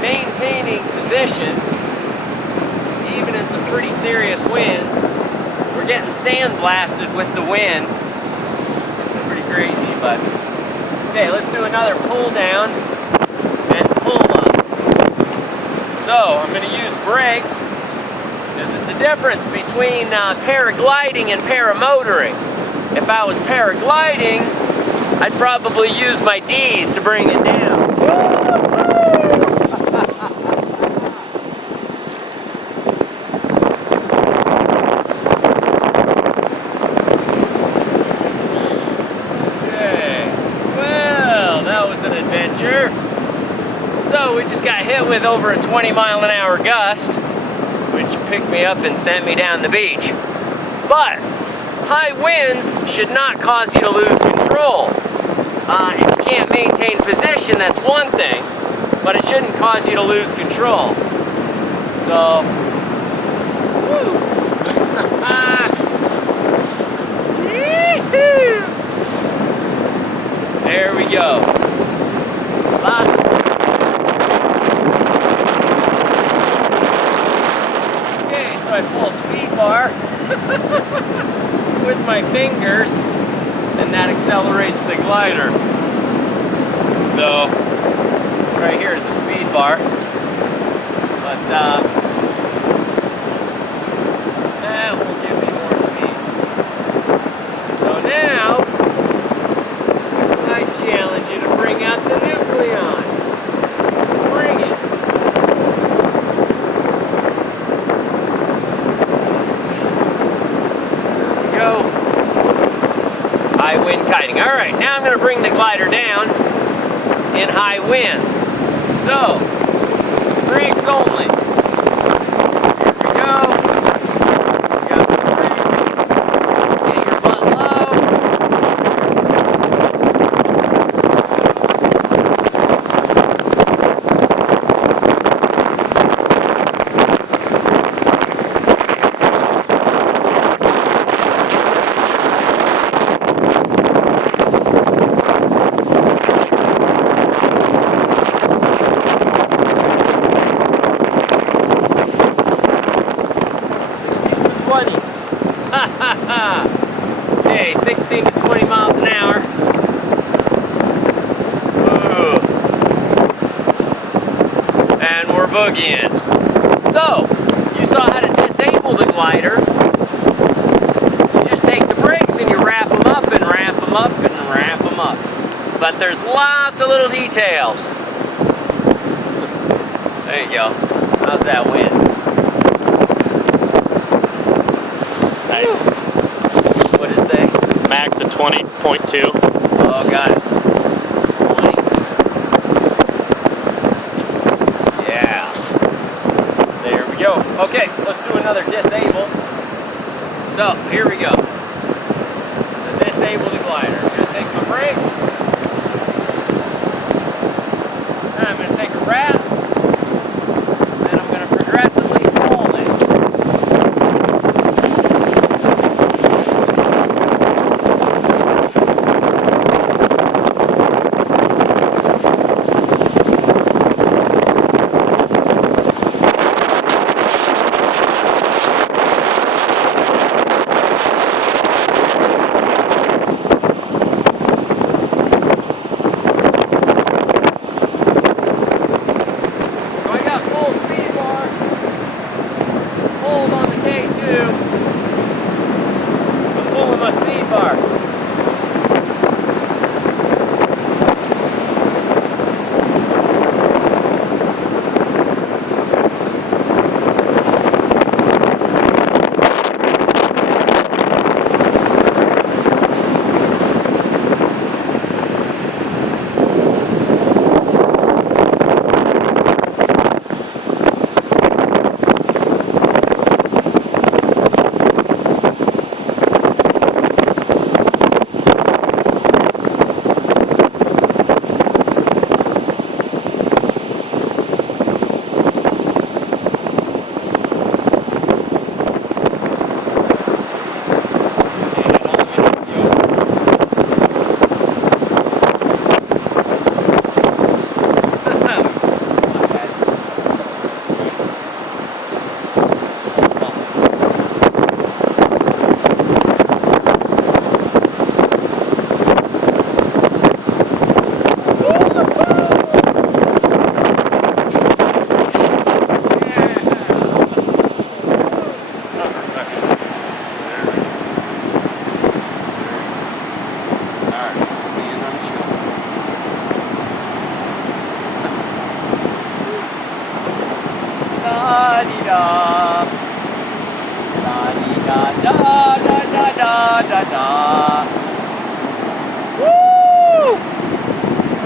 maintaining position, even in some pretty serious winds. We're getting sandblasted with the wind. It's pretty crazy, but okay, let's do another pull down and pull up. So I'm going to use brakes because it's a difference between paragliding and paramotoring. If I was paragliding, I'd probably use my D's to bring it down. Okay, well, that was an adventure. So we just got hit with over a 20-mile-an-hour gust, which picked me up and sent me down the beach. But high winds should not cause you to lose control. If you can't maintain position, that's one thing, but it shouldn't cause you to lose control. So, woo. There we go. Okay, so I pull a speed bar with my fingers, and that accelerates the glider. So, right here is the speed bar. But that will give me more speed. So now, I challenge you to bring out the nucleon. Bring it. Go. High wind kiting. All right, now I'm going to bring the glider down in high winds. So, brakes only. Here we go. You got the brakes. Get your butt low. 20. Okay, 16 to 20 miles an hour. Ooh. And we're boogieing. So, you saw how to disable the glider. You just take the brakes and you wrap them up and wrap them up and wrap them up. But there's lots of little details. There you go. How's that wind? Nice. What did it say? Max at 20.2. Oh, got it. 20. Yeah. There we go. Okay, let's do another disable. So, here we go. The disable the glider. I'm going to take my brakes. I'm going to take a wrap. And I'm going to progressively slowly. My speed bar. La-di-da. La-di-da-da-da-da-da-da-da. Woo!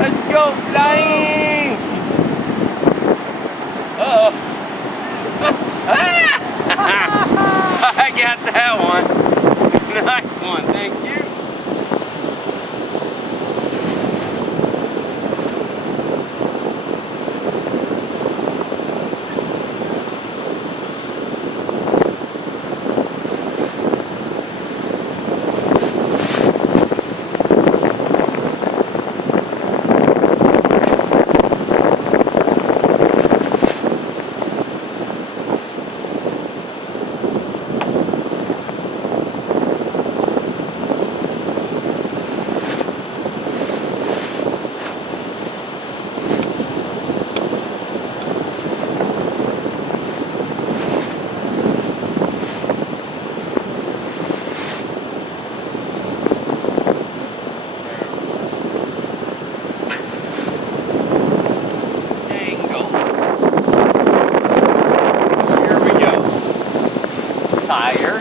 Let's go flying! Uh-oh. I got that one. Nice one, thank you. Tire.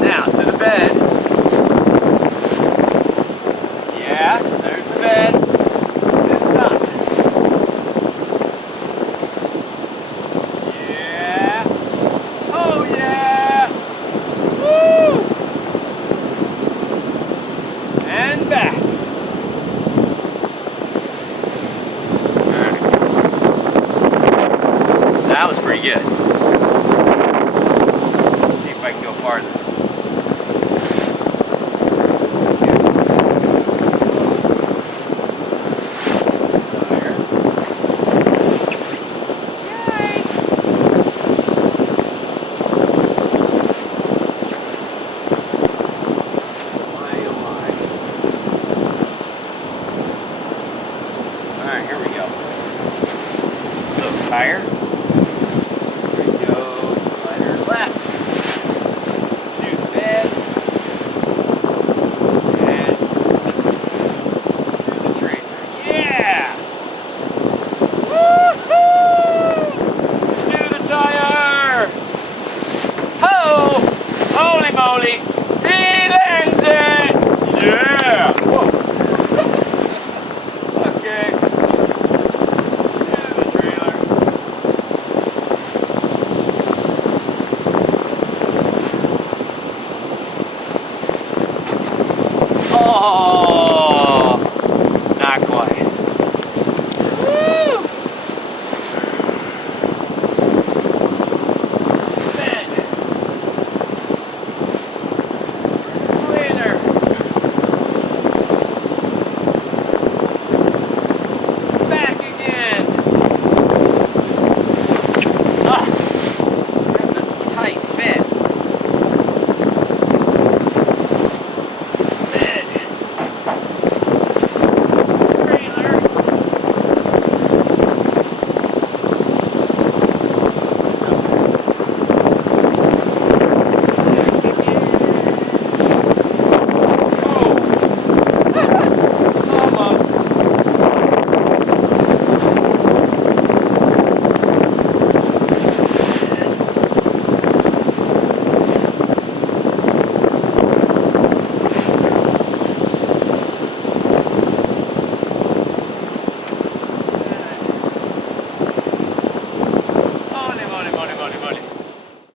Now to the bed. Yeah, there's the bed. It's up. Yeah. Oh yeah. Woo! And back. Alright. That was pretty good. I can go farther. Yay! My oh my. Alright, here we go. So tire. Here we go. Glider left. Holy moly! He lands it! Yeah! Whoa. Okay. Into the trailer. Oh! Not quite. Woo! Holy moly, moly, moly, moly.